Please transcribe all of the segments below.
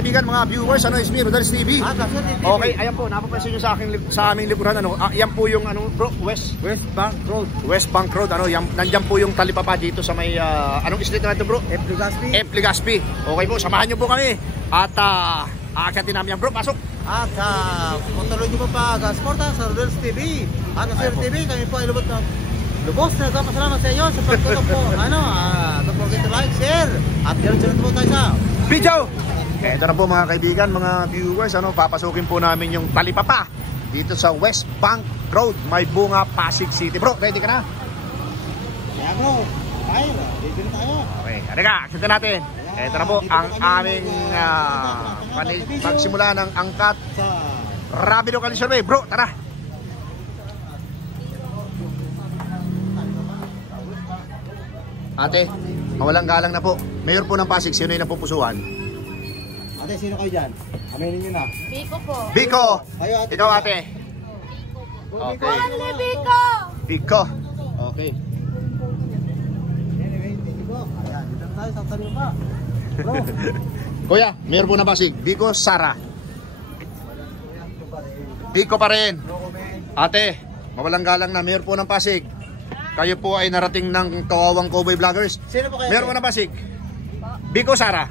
kaibigan, mga viewers, ano, Ismi Rodels TV. Okay, ayan po, napapansin nyo sa aming lipunan, ano, yan po yung, ano, bro, West Bank Road. West Bank Road, ano, nandyan po yung talipapa dito sa may, anong street naman ito, bro? F. Legazpi. Okay po, samahan nyo po kami. At, aakyatin namin yan, bro, pasok. At, tuloy nyo po pa, suporta sa Rodels TV. At sa Rodels TV, kami po ay lubos na nagpapasalamat sa iyo sa pagtulong po. Don't forget to like, share, at diretso po tayo sa video. Ito na po mga kaibigan, mga viewers, ano, papasukin po namin yung talipapa dito sa West Bank Road, May Bunga, Pasig City. Bro, ready ka na? Yeah, bro. Ayun, ready na tayo. Okay, halika, akita natin. Ito na po ang aming pagsimula ng angkat Rapido Kali Survey. Bro, tara. Ate, mawalang galang na po. Mayor po ng Pasig, sino yung napupusuan? Ate, sino kayo dyan? Aminin nyo na. Biko po. Biko! Kayo, ate. Ikaw, ate. Okay. Biko! Biko. Okay. Ayan, dito na tayo sa talipa. Bro. Kuya, mayor po ng Pasig, Biko, Sara. Biko pa rin. Ate, mawalang galang na, mayor po ng Pasig. Kayo po ay narating ng Kawawang Cowboy Vloggers. Sino po kayo? Meron po na Pasig. Biko, Sara.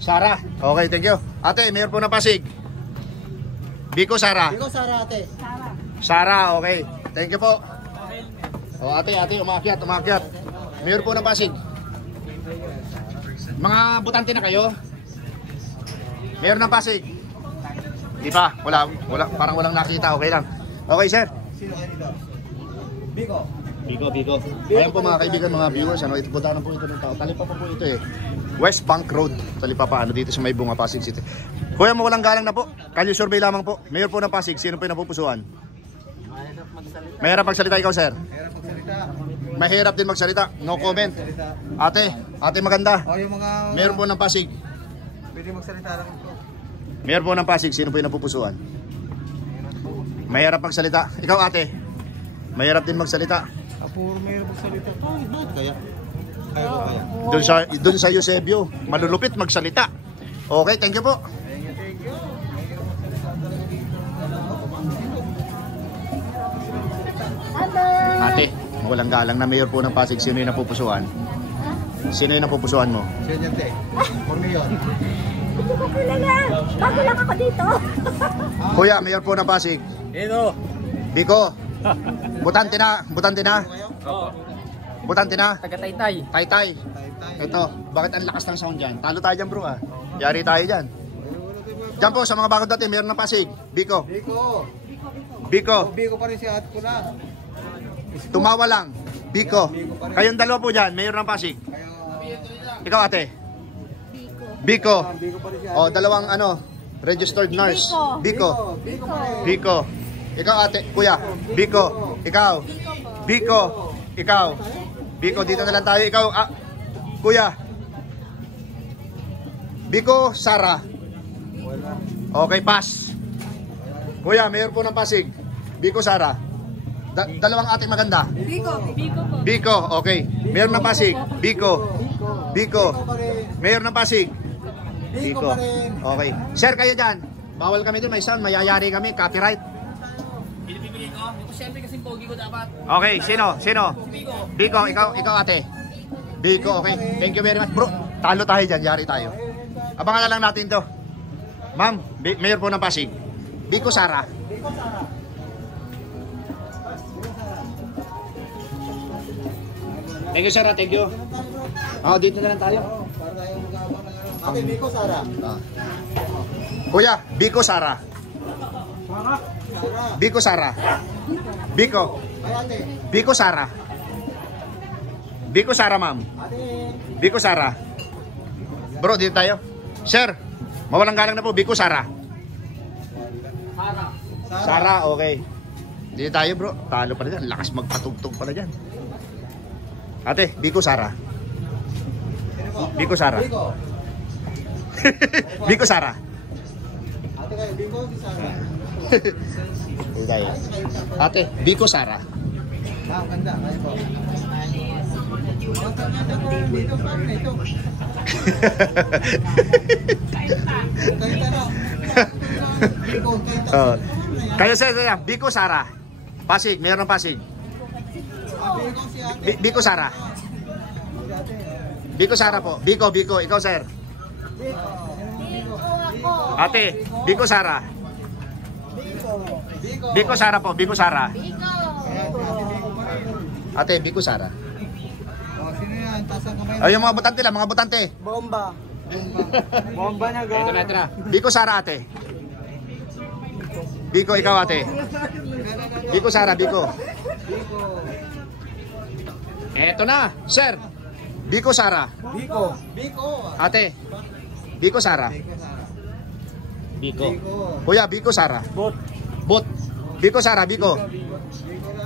Sara. Okay, thank you. Ate, meron po na Pasig. Biko, Sara. Biko, Sara, ate. Sara, okay. Thank you po. O, ate, umakyat. Meron po na Pasig. Mga butante na kayo? Meron na Pasig. Di ba? Wala, parang walang nakita. Okay lang. Okay, sir. Sino kayo dito? Biko. Ayan po mga kaibigan, mga viewers, ano, ito po na po ito ng tao. Talipapa po ito eh. West Bank Road, talipapa, ano, dito sa May Bunga, Pasig City. Kuya, mawalang galang na po. Kalye survey lamang po. Mayor po ng Pasig, sino po yung napupusuan? Mahirap magsalita ikaw, sir. Mahirap din magsalita. No comment. Ate maganda. O, yung mga... Mayor po ng Pasig. Pwede magsalita lang ito. Mayor po ng Pasig, sino po yung napupusuan? Mahirap magsalita. Ikaw, ate. Mahirap din magsalita. Puro mahirap magsalita. Bakit kaya? Kaya. Doon sa Eusebio, malulupit magsalita. Okay, thank you po. Thank you. Ate, walang galang na mayor po ng Pasig. Sino yung napupusuan? Sino yung napupusuan mo? Sino yan, te? Por mayor. Hindi ko kilala. Bago lang ako dito. Kuya, mayor po ng Pasig. Ito. Biko. Butante na. Oo. Butante na. Taga-Taytay. Taytay. Ito, bakit ang lakas ng sound dyan? Talo tayo dyan, bro, ah. Yari tayo dyan. Dyan po, sa mga bagong dati, mayor ng Pasig. Biko. Biko pa rin si ate ko na. Tumawa lang. Biko. Kayong dalawa po dyan, mayor ng Pasig. Ikaw, ate. Biko. Biko pa rin si ate. O, dalawang ano, registered nurse. Biko. Ikaw, ate. Kuya. Biko. Ikaw. Biko, dito na lang tayo. Ikaw, kuya. Biko, Sara. Okay, pass. Kuya, mayor po ng Pasig. Biko, Sara. Dalawang ate maganda. Biko, okay. Mayor ng Pasig. Biko. Mayor ng Pasig. Biko. Okay. Share kayo dyan. Bawal kami dun, may sound. Mayayari kami. Copyright. Siyempre kasi pogi ko dapat. Okay, sino? Biko, ikaw ate. Biko, okay. Thank you very much, bro. Talo tayo dyan, yari tayo. Abangan na lang natin to. Ma'am, mayor po ng Pasig. Biko, Sara. Thank you, Sara. Thank you. Dito na lang tayo. Ate, Biko, Sara. Kuya, Biko, Sara. Biko, Sara. Biko. Biko, Sara. Biko, Sara, ma'am. Biko, Sara. Bro, dito tayo. Sir, mawalang galang na po. Biko, Sara. Sara, okay. Dito tayo, bro. Talo pala dyan. Lakas magpatugtog pala dyan. Ate, Biko, Sara. Biko, Sara. Biko, Sara. Ate kayo, Biko, Sara. Ate, Biko, Sara. Ganda. Kayo po. Oh. Kayo sir, Biko Sara. Pasig, mayroon ng Pasig. Biko Sara. Biko Sara po. Biko, ikaw sir. Ate, Biko Sara. Biko Sara po, Biko Sara. Ate, Biko Sara. Ay, yung mga butante lang, mga butante. Bomba. Bomba na go. Ito na. Biko Sara ate. Biko, ikaw ate. Biko Sara, Biko. Eto na, sir. Biko Sara. Biko. Ate. Biko Sara. Biko. Kuya, Biko Sara. Bot. Biko Sara, Biko.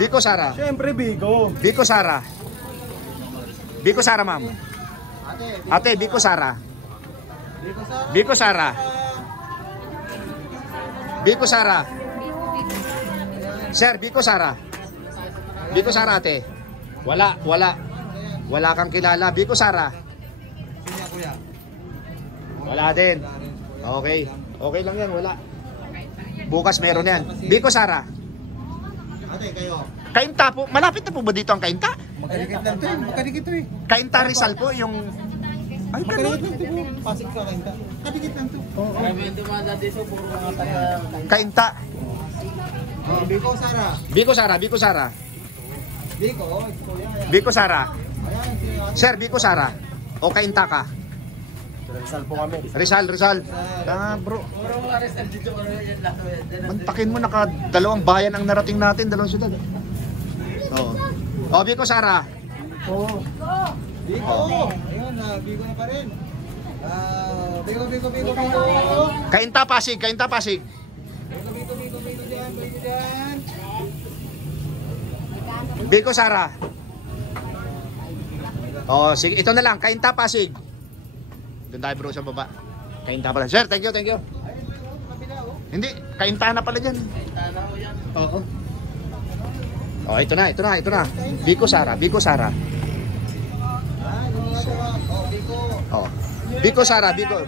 Biko Sara. Siyempre Biko. Biko Sara. Biko Sara, ma'am. Ate, Biko Sara. Biko Sara. Biko Sara. Sir, Biko Sara. Biko Sara, ate. Wala kang kilala. Biko Sara. Wala din. Okay. Okay lang yan, wala. Bukas meron yan. Biko Sara. Ate, kayo. Kainta po. Malapit na po ba dito ang Kainta? Makadikit lang to eh. Makadikit to eh. Kainta Rizal po yung... Ay, Makadikit lang to po. Pasig sa kainta. Makadikit lang to. Kainta. Biko Sara. Biko Sara, Biko Sara. Biko, kuya. Biko Sara. Ayan, Sir, Biko Sara. O Kainta ka? Rizal po kami. Rizal. Bro. Mantakin mo, dalawang bayan ang narating natin, dalawang syudad. Oo. Oh, Biko Sara. Biko. Ayun, Biko na pa rin. Biko. Kainta Pasig. Biko dyan. Biko Sara. Oh, sige, ito na lang, Kainta Pasig. Doon tayo bro sa baba. Kainta pala. Sir, thank you. Hindi, Kainta na pala dyan. Oo. Oh, ito na. Biko Sara. Oh. Biko Sara. Ito,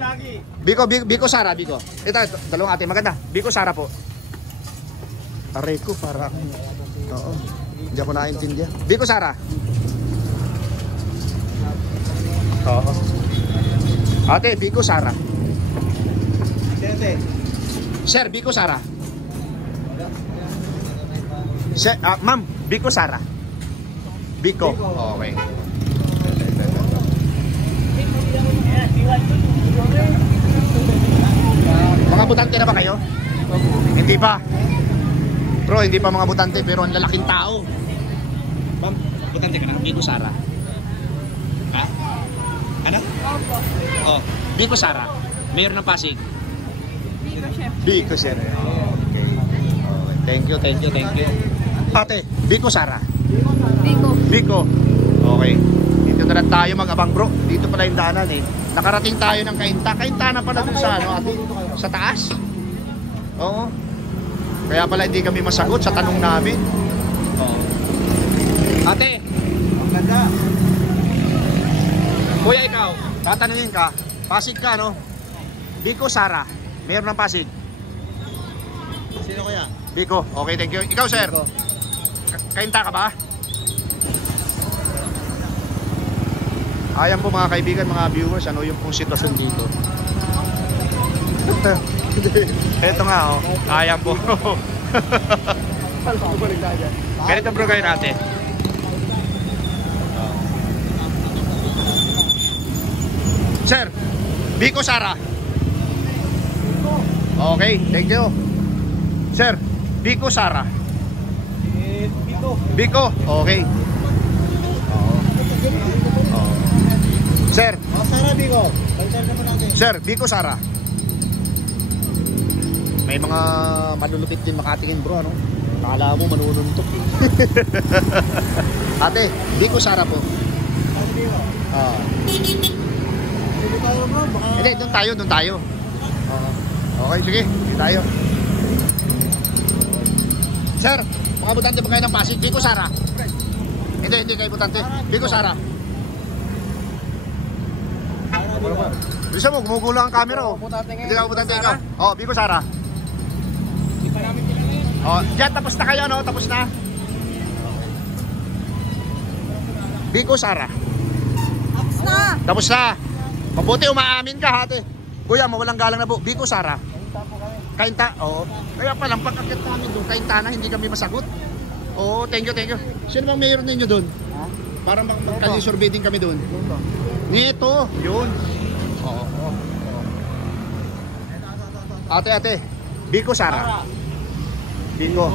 dalawang ate, maganda. Biko Sara po. Aray ko, para ako. Oo. Hindi ako nakaintindihan. Biko Sara. Oo. Ate, Biko Sara. Sir, Biko Sara. Sir, ma'am, Biko Sara. Biko. Okay. Mga butante na ba kayo? Hindi pa. Bro, hindi pa mga butante pero ang lalaking tao. Ma'am, butante ka na. Biko Sara. Ha? Ano? Oh, Biko Sara. Mayor ng Pasig. Biko Chef. Okay. Thank you. Ate, Biko Sara. Biko. Okay. Dito na lang tayo mag-abang bro. Dito pala yung daanan eh. Nakarating tayo ng Kainta. Kainta na pala dun sa ano ate? Sa taas? Oo. Kaya pala hindi kami masagot sa tanong namin. Oo. Ate. Ang ganda. Kuya ikaw, tatanungin ka. Pasig ka no? Biko Sara. Mayor ng Pasig. Sino kuya? Biko. Okay, thank you. Ikaw sir. Kainta ka ba? Ayan po mga kaibigan, mga viewers, ano yung pong sitwasyon dito. Ito nga oh, ayan po. Ganito bro kayo natin. Sir, Biko Sara. Okay, thank you. Sir, Biko Sara. Biko, okay. Sir. Sara Biko. Pagkar naman natin. Sir, Biko Sara. May mga malulupit din makatingin bro, ano? Akala mo manununtok. Ate, Biko Sara po. Hindi, doon tayo. Okay, sige, hindi tayo. Sir, mga butante ba kayo ng Pasig? Biko Sara. Hindi kayo butante. Biko Sara. Bisa mo, gumugulo ang camera oh. Hindi ka butante ikaw. Oh, Biko Sara. Oh, diyan tapos na kayo no, tapos na. Biko Sara. Tapos na. Tapos na. Mabuti umaamin ka, ate. Kuya, mawalang galang na po. Biko Sara. Kainta, oo. Kaya pala, pagkakit namin doon, kainta na, hindi kami masagot. Oo, thank you, thank you. Sino bang mayor ninyo doon? Ha? Parang magkali-survey din kami doon. Nito, yun. Oo. Ate, Biko Sara. Biko.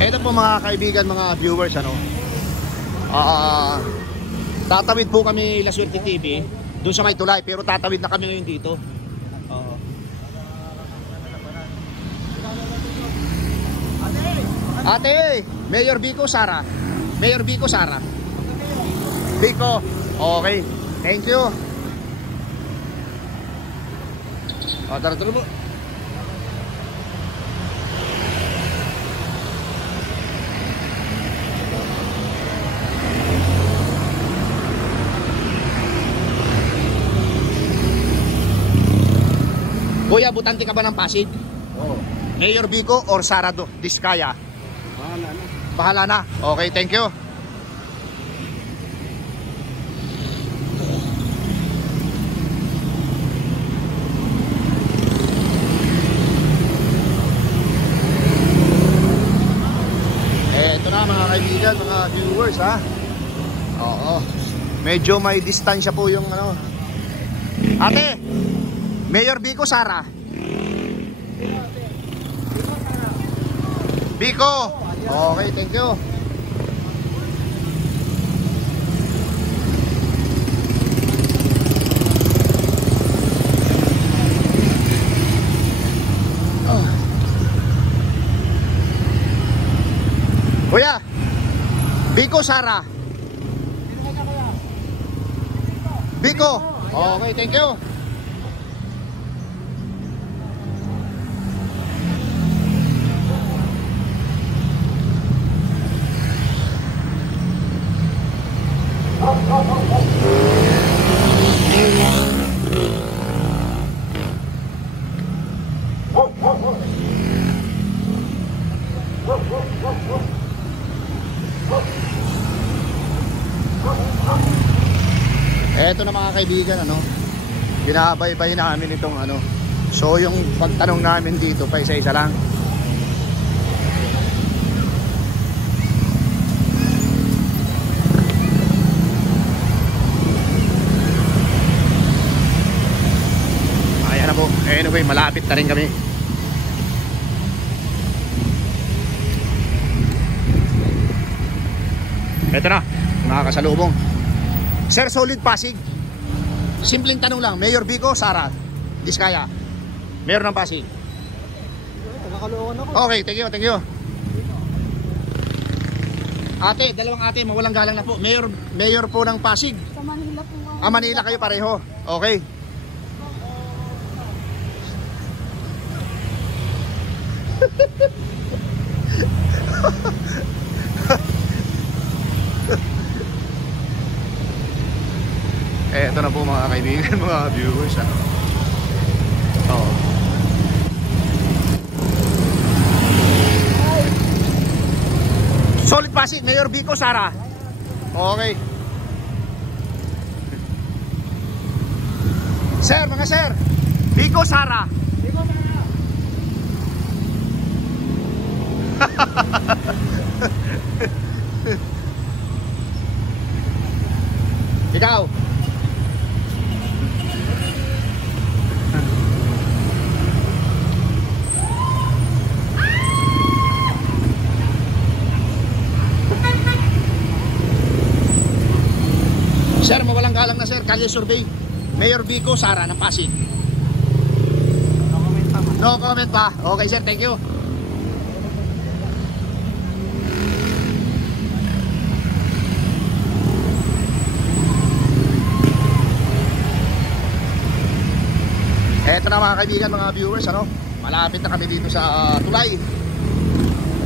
Ito po mga kaibigan, mga viewers, ano. Tatawid po kami La Suerte TV doon sa may tulay, pero tatawid na kami ngayon dito. Ate, Mayor Biko Sara. Mayor Biko Sara. Biko. Okay. Thank you. Tara mo. Kuya, butante ka ba ng Pasig? Oo. Mayor Biko or Sara Diskaya? Bahala na. Bahala na. Okay, thank you. Ito na mga kaibigan, mga viewers ha. Oo. Medyo may distansya po yung ano. Ate, Mayor Biko Sara. Biko. Okay, thank you. Kuya, Biko Sara. Biko. Okay, thank you. Eto na mga kaibigan, ano, binabaybay namin itong ano. So yung pagtanong namin dito pa isa-isa lang. Ayan na po. Anyway, malapit na rin kami. Eto na, mga kasalubong. Sir, solid Pasig. Simpleng tanong lang, Mayor Biko Sara Diskaya. Mayor ng Pasig. Okay, thank you, thank you. Ate, dalawang ate, mawalang galang na po. Mayor po ng Pasig. Sa Manila po. Manila kayo pareho. Okay. Ito na po mga kaibigan, mga viewers ha. Oh. Solid Pasig, Mayor Biko Sara. Okay. Sir, mga sir, Biko Sara. Biko Sara. Ikaw. Sir, mawalang galang na sir, kalye survey. Mayor Biko Sara ng Pasig. No comment pa. No comment pa. Okay sir, thank you. Eto na mga kaibigan, mga viewers, ano? Malapit na kami dito sa tulay.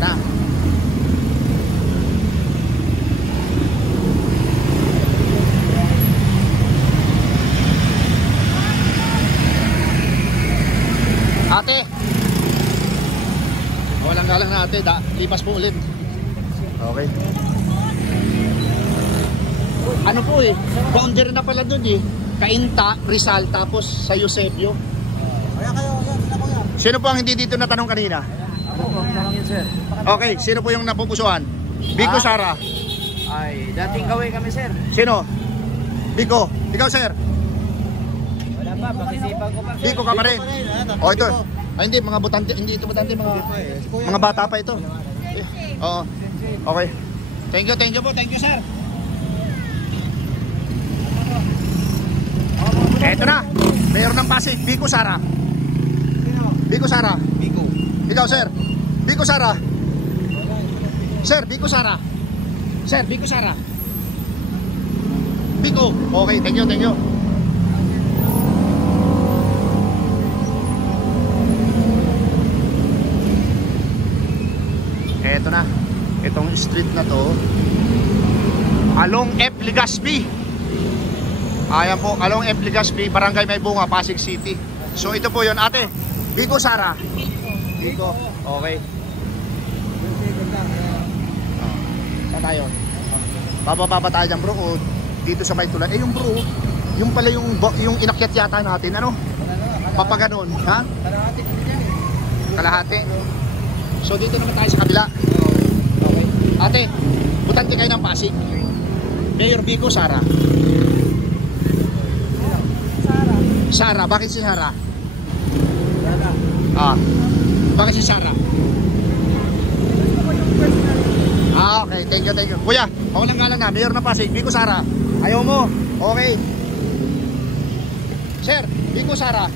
Na. Ate. Walang galang na ate, lipas po ulit. Okay. Ano po eh, boundary na pala dun eh. Cainta, Rizal, tapos sa Eusebio. Kaya kayo, kuya. Sino po ang hindi dito natanong kanina? Ako po, yun, sir. Okay, sino po yung napupusuan? Biko, Sara. Ay, dating kaway kami, sir. Sino? Biko. Ikaw, sir. Wala pa, pag-isipan ko pa, sir. Biko ka pa rin. O ito. Ay hindi, mga butante, hindi ito butante, mga bata pa ito. Oo. Okay. Thank you po. Thank you, sir. Eto na. Mayor ng Pasig, Biko, Sara. Biko, Sara. Biko. Ikaw, sir. Biko, Sara. Sir, Biko, Sara. Sir, Biko, Sara. Biko. Okay, thank you. Eto na. Itong street na to along F. Legazpi. Ayan po, along F. Legazpi, Barangay Maybunga, Pasig City. So ito po yun, ate. Biko, Sara. Biko. Okay. Saan tayo? Bababa pa tayo dyan, bro. O dito sa may tulay. Yung bro, yung pala yung inakyat yata natin. Ano? Papaganon. Ha? Kalahati. So dito naman tayo sa kabila. Okay. Ate, butante kayo ng Pasig. Mayor Biko, Sara. Sara, bakit si Sara? Bakit si Sara? Okay, thank you. Kuya, mawalang galang na, Mayor ng Pasig, Biko, Sara. Ayaw mo? Okay. Sir, Biko, Sara.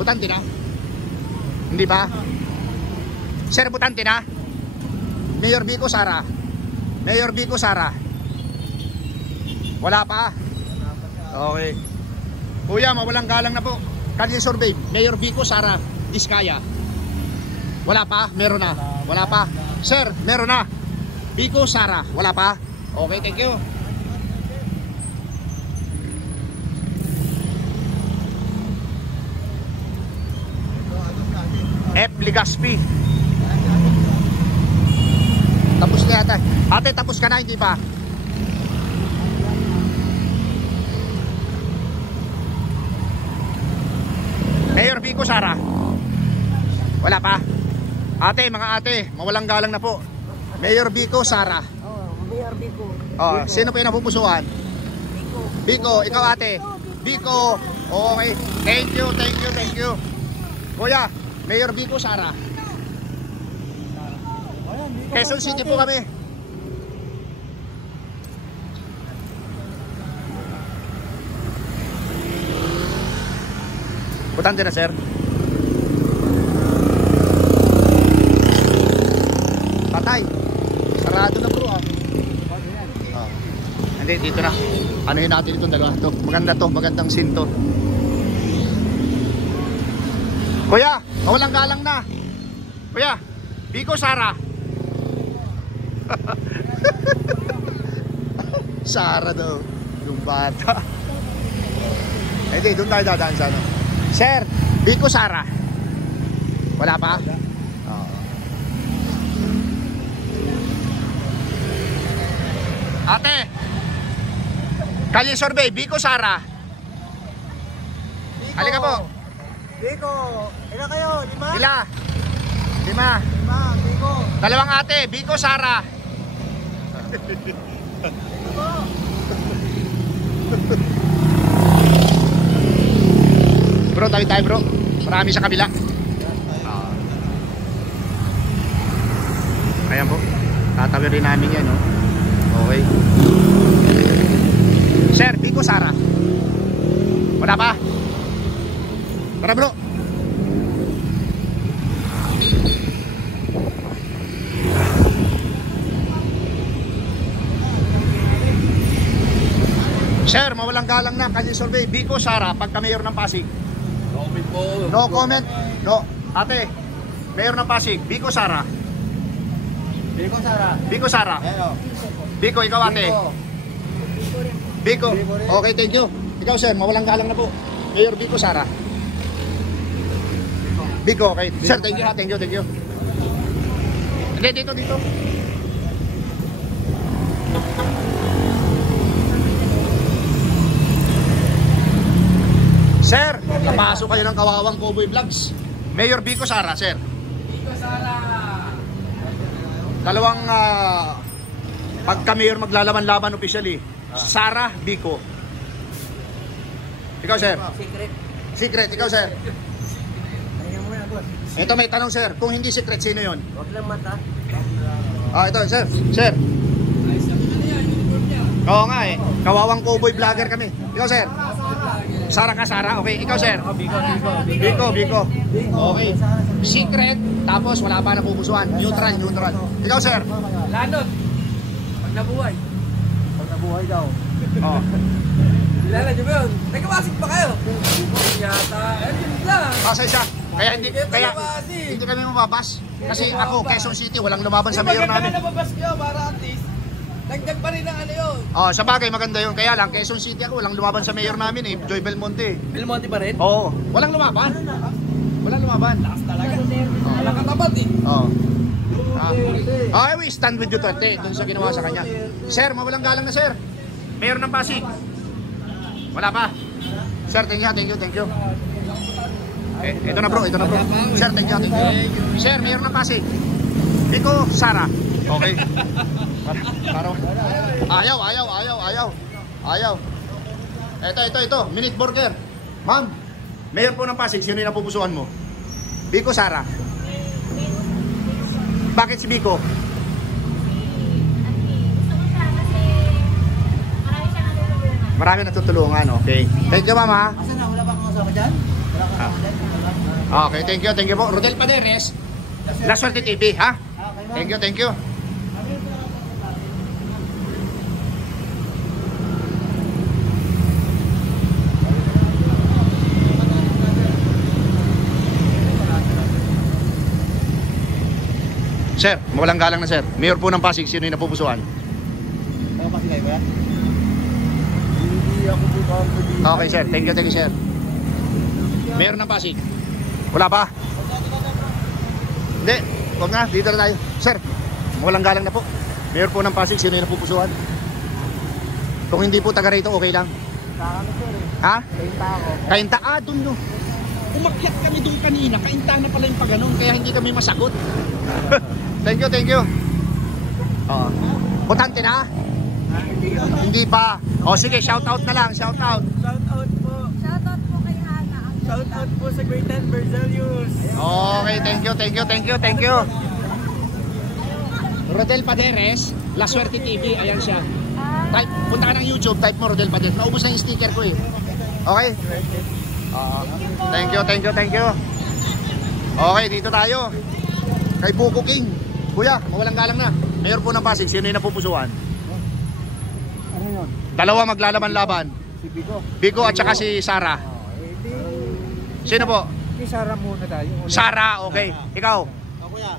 Butante na? Hindi ba? Sir, butante na? Mayor Biko, Sara. Mayor Biko, Sara. Wala pa? Okay. Kuya, mawalang galang na po. Kalye survey, Mayor Biko, Sara, Diskaya. Wala pa? Meron na? Wala pa? Sir, meron na. Biko, Sara. Wala pa? Okay, thank you. F. Legazpi. Tapos na yata. Ate, tapos ka na, hindi pa? Mayor Biko, Sara. Wala pa? Ate, mga ate, mawalang galang na po. Mayor Biko, Sara. Mayor Biko. Sino po yung napupusuan? Biko, ikaw ate. Biko. Okay. Thank you. Kuya, Mayor Biko, Sara. Quezon City po kami. Butante na, sir. Patay. Sarado na, bro. Hindi, dito na. Anuhin natin itong dalawa. Ito, maganda to. Magandang scene to. Kuya, mawalang galang na. Kuya, Biko, Sara. Sara daw. Yung bata. Hindi, doon tayo dadaan sa ano. Sir, Biko, Sara. Wala pa? Ate, Kalye survey, Biko, Sara. Halika po. Biko, ilan kayo? 5? Ila? 5. Biko. Dalawang ate, Biko, Sara. Bro, tayo bro. Marami sa kabila. Ayan po. Tatawirin namin yan, no? Okay. Sir, Biko, Sara. Wala pa? Tara, bro. Sir, mawalang galang na. Kalye survey, Biko, Sara, pagka mayor ng Pasig. No comment. No. Ate, Mayor ng Pasig, Biko Sara. Biko Sara. Biko Sara. Ayan o. Biko, ikaw ate. Biko. Okay, thank you. Ikaw sir, mawalang galang na po. Mayor Biko Sara. Biko, okay. Sir, thank you ha. Thank you, thank you. Hindi, dito. Sir, napasok kayo ng Kawawang Cowboy Vlogs. Mayor Biko Sara, sir. Biko Sara. Dalawang pagka-mayor maglalaban-laban officially. Sara, Biko. Ikaw, sir. Secret, ikaw, sir. Ito may tanong, sir. Kung hindi secret, sino yon? Huwag lang mata. Ito, sir. Sir. Oo nga eh. Kawawang Cowboy Vlogger kami. Ikaw, sir. Sara ka, Sara. Okay, ikaw, sir. Biko. Okay. Secret, tapos wala pa napupusuan. Neutral. Ikaw, sir. Lanot. Pag nabuhay. Pag nabuhay daw. Oh. Kilala niyo ba yun? Nagkabasig pa kayo? Yata. Yun lang. Isa. Kaya hindi kami mababas. Kasi ako, Quezon City, walang lumaban sa mayor namin. Maganda na nababas kayo para at least dagdag pa rin ang ano yun. Sa bagay, maganda yun. Kaya lang, Quezon City ako, walang lumaban sa mayor namin eh. Joy Belmonte. Belmonte pa rin? Oo. Walang lumaban. Lakas talaga. Nakatapat eh. Oo. We stand with Duterte dun sa ginawa sa kanya. Sir, mawalang galang na sir. Mayor ng Pasig. Wala pa. Sir, thank you. Ito na bro. Sir, thank you. Sir, Mayor ng Pasig. Biko Sara. Okay. Ayaw. Ito. Minute burger. Ma'am, Mayor po ng Pasig, sino yung napupusuan mo? Biko Sara. Bakit si Biko? Gusto ko siya kasi marami siya natutulungan. Marami natutulungan, okay. Thank you, ma'am ha. Asa na? Wala ba kang kasama dyan? Wala kang kasama dyan? Okay, thank you po. Rodel Paderes, La Suerte TV, ha? Thank you. Sir, mawalang galang na sir. Mayor po ng Pasig, sino yung napupusuan? Ano pa sila ba? Okay sir, thank you sir. Mayor ng Pasig. Wala pa? Hindi, huwag na, dito na tayo. Sir, mawalang galang na po. Mayor po ng Pasig, sino yung napupusuan? Kung hindi po taga rito, okay lang. Kami sir eh. Ha? Kainta ako. Kainta, doon no. Umakyat kami doon kanina, kainta na pala yung paganon, kaya hindi kami masagot. Thank you. Butante na? Hindi pa. Sige, shoutout na lang, shoutout. Shoutout po. Shoutout po kay Hana. Shoutout po sa Greaten Berzelius. Okay, thank you. Rodel Paderes, La Suerte TV, ayan siya. Punta ka ng YouTube, type mo Rodel Paderes. Naubos na yung sticker ko eh. Okay? Thank you. Okay, dito tayo. Kay Buko King. Kuya, mawalang galang na. Mayor po ng Pasig, sino yung napupusuan? Ano yun? Dalawa maglalaban-laban. Si Biko. Biko at saka si Sara. Sino po? Si Sara muna tayo. Sara, okay. Ikaw? Ako ya.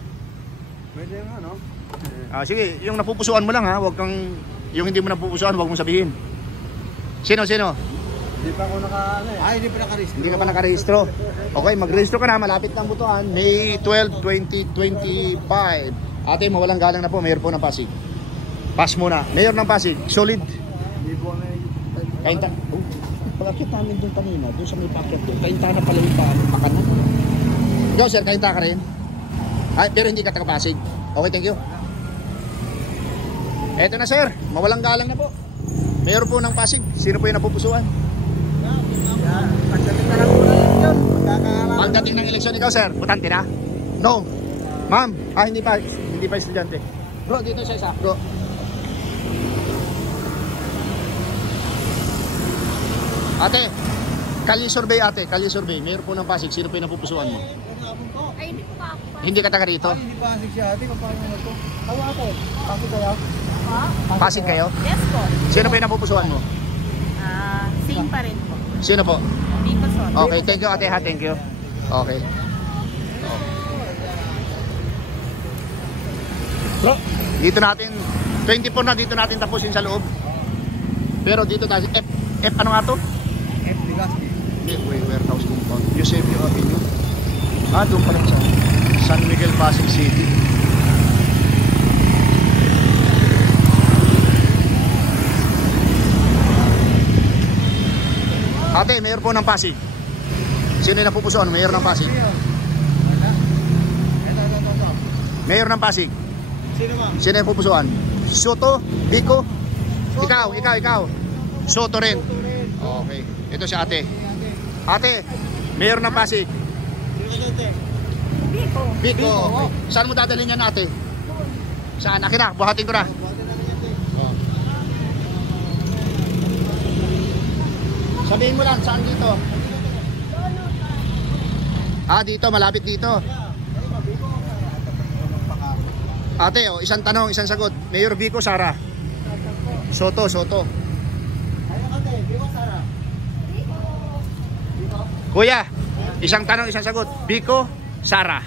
Pwede nga no? Sige, yung napupusuan mo lang ha. Huwag kang, yung hindi mo napupusuan, huwag mong sabihin. Sino? Hindi pa ako hindi pa nakarehistro. Hindi ka pa nakarehistro. Okay, magrehistro ka na. Malapit ng butuan. May 12, 2025. Ate, mawalang galang na po. Mayor po ng Pasig. Pass muna. Mayor ng Pasig. Solid. Hindi po na Kainta. Pag-akit namin doon kanina. Doon sa may packet doon. Kainta na pala yung pakanan. Ikaw sir, kainta ka rin? Pero hindi ka taga Pasig. Okay, thank you. Eto na sir. Mawalang galang na po. Mayor po ng Pasig. Sino po yung napupusuan? Pagdating na lang po na yun. Pagdating ng eleksyon, ikaw sir, butante na? No. Ma'am, hindi pa estudyante. Bro, dito siya isa. Bro. Ate, Kalye survey ate, Kalye survey. Mayor po ng Pasig, sino po yung napupusuan mo? Ay, hindi po ako pa. Hindi ka taga rito? Hindi pa Pasig siya ate. Paano mo ito? Tawa ako. Pasig kayo? Pasig kayo? Yes po. Sino po yung napupusuan mo? Same pa rin po. Sino po? Biko Sara. Okay, thank you ate ha, thank you. Okay. Bro, dito natin 24 na dito natin tapusin sa loob. Pero dito tayo F ano nga to? F Legazpi. Hindi, warehouse compound. Eusebio Avenue. Doon pa lang sa San Miguel, Pasig City. Ate, mayor po ng Pasig. Sino yung napupusuan? Mayor ng Pasig. Mayor ng Pasig. Sino ba? Sino yung pupusuan? Soto? Biko? Ikaw. Soto rin. Okay. Ito si ate. Ate, mayor ng Pasig. Biko. Okay. Saan mo dadalhin yan ate? Saan? Akin na, buhatin ko na. Sabihin mo lang, saan dito? Dito, malapit dito. Ate, isang tanong, isang sagot. Mayor Biko, Sara? Soto. Kuya, isang tanong, isang sagot. Biko, Sara?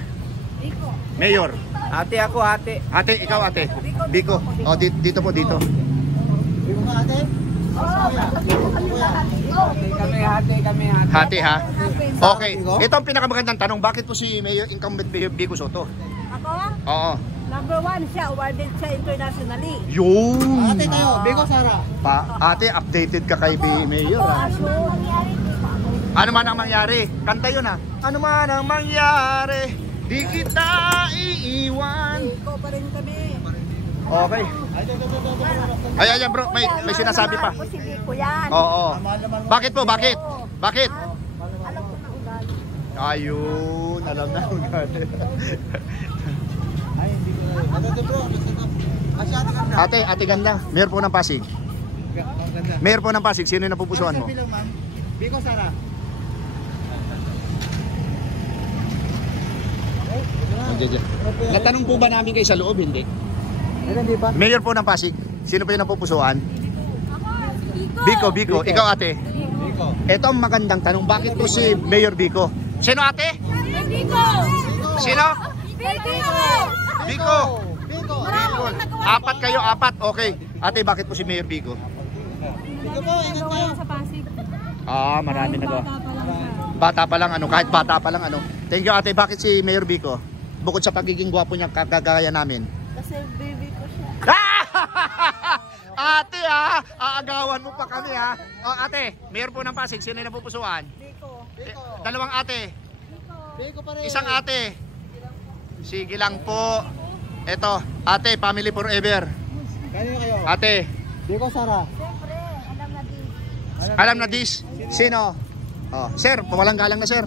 Biko. Mayor? Ate ako, ate. Ate, ikaw ate? Biko. Dito po, dito. Biko ka, ate? Kami. Hati ha? Okay. Ito ang pinakamagandang tanong. Bakit po si Mayor Incumbent Biko Soto? Ako? Oo. Number 1 siya, awarded siya internationally. Yun! Ate tayo, Biko Sara. Ate, updated ka kay Mayor ha? Ano man ang mangyari? Kanta yun ha? Ano man ang mangyari, di kita iiwan. Biko pa rin kami. Okay. Ayan bro, may sinasabi pa. Ako si Biko yan. Oo. Bakit po? Bakit? Alam ko na ugali. Ayun, alam na ugali. Ay, hindi ko na. Ate ganda. Mayor po ng Pasig. Mayor po ng Pasig, sino yung napupusuan mo? Biko Sara. Natanong po ba namin kayo sa loob? Hindi. Hindi pa. Mayor po ng Pasig, sino po yung napupusuan? Ako, Biko. Ikaw ate? Biko. Ito ang magandang tanong, bakit po si Mayor Biko? Sino ate? Biko! Sino? Biko! Biko. Apat kayo, okay. Ate, bakit po si Mayor Biko? Biko po, ingat kayo. Sa Pasig. Marami nagawa. Bata pa lang siya. Kahit bata pa lang ano. Thank you ate, bakit si Mayor Biko? Bukod sa pagiging gwapo niya, kagaya namin. Kasi baby ko siya. Ate aagawan mo pa kami ha. Ate, Mayor po ng Pasig, sino yung napupusuan? Biko. Dalawang ate. Biko pa rin. Isang ate. Sige lang po. Eto, ate, family forever. Kanino kayo? Ate, Biko Sara. Siyempre, alam na this. Sino? Sir, pawalang galang na sir.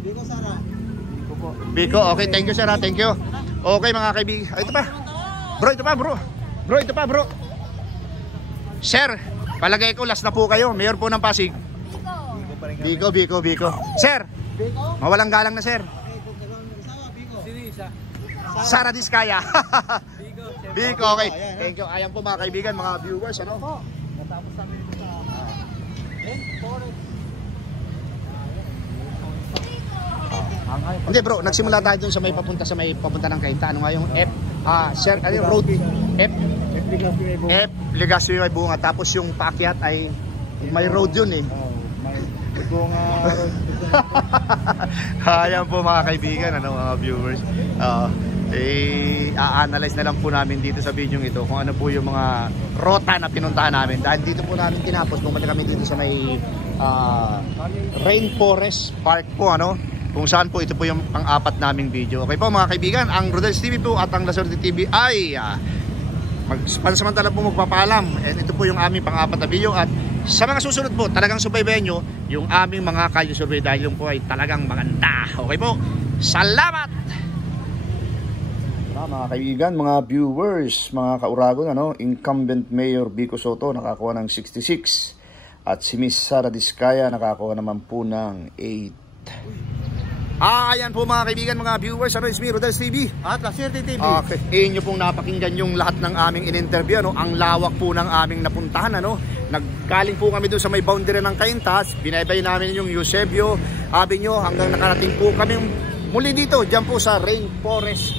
Biko Sara. Biko, okay, thank you sir ha, thank you. Okay mga kaibigan, ito pa. Bro, ito pa bro. Sir, palagay ko last na po kayo, Mayor po ng Pasig. Biko. Sir, mawalang galang na sir. Sara Diskaya. Biko, okay. Thank you. Ayan po mga kaibigan, mga viewers, ano? Natapos namin ito sa Hindi bro, nagsimula tayo dun sa may papunta ng Kainta. Ano nga yung sir, ano yung road? F, Legazpi may bunga. Tapos yung paakyat ay may road yun eh. May bunga road. Ayan po mga kaibigan, ano mga viewers. A-analyze na lang po namin dito sa video ito kung ano po yung mga rota na pinuntahan namin. Dahil dito po namin tinapos, bumalik kami dito sa may Rainforest Park po, ano? Kung saan po ito po yung pang-apat naming video. Okay po mga kaibigan, ang Rodel's TV po at ang Laswerte TV ay pansamantala po magpapaalam. And ito po yung aming pang-apat na video. At sa mga susunod po, talagang subaybayan nyo yung aming mga kalye survey dahil yung po ay talagang maganda. Okay po, salamat! Mga kaibigan, mga viewers, mga kauragon, ano, incumbent Mayor Biko Soto nakakuha ng 66 at si Miss Sara Diskaya nakakuha naman po ng 8. Ayan po mga kaibigan, mga viewers, ano, it's me, Rodel's TV At Laswerte TV. Okay, inyo pong napakinggan yung lahat ng aming in-interview, ano, ang lawak po ng aming napuntahan, ano, Naggaling po kami doon sa may boundary ng Caintas. Binaybay namin yung Eusebio Avenue hanggang nakarating po kami muli dito, dyan po sa Rainforest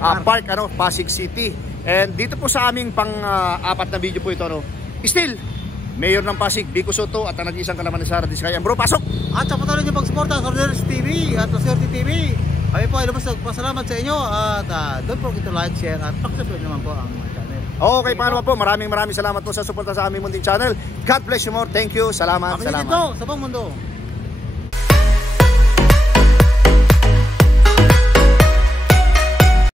Park, Pasig City. And dito po sa aming pang-apat na video po ito, still, Mayor ng Pasig, Vico Soto, at ang nag-iisang kalaman ni Sara Diskaya. Bro, pasok! At sa patuloy niyo pagsuporta sa Rodel's TV at sa Swerte TV. Kami po ay lubos pasalamat sa inyo at don't forget to like, share at subscribe naman po ang channel. Okay, pangalawa po, maraming salamat po sa suporta sa aming munting channel. God bless you more. Thank you. Salamat. Kami dito sa buong mundo.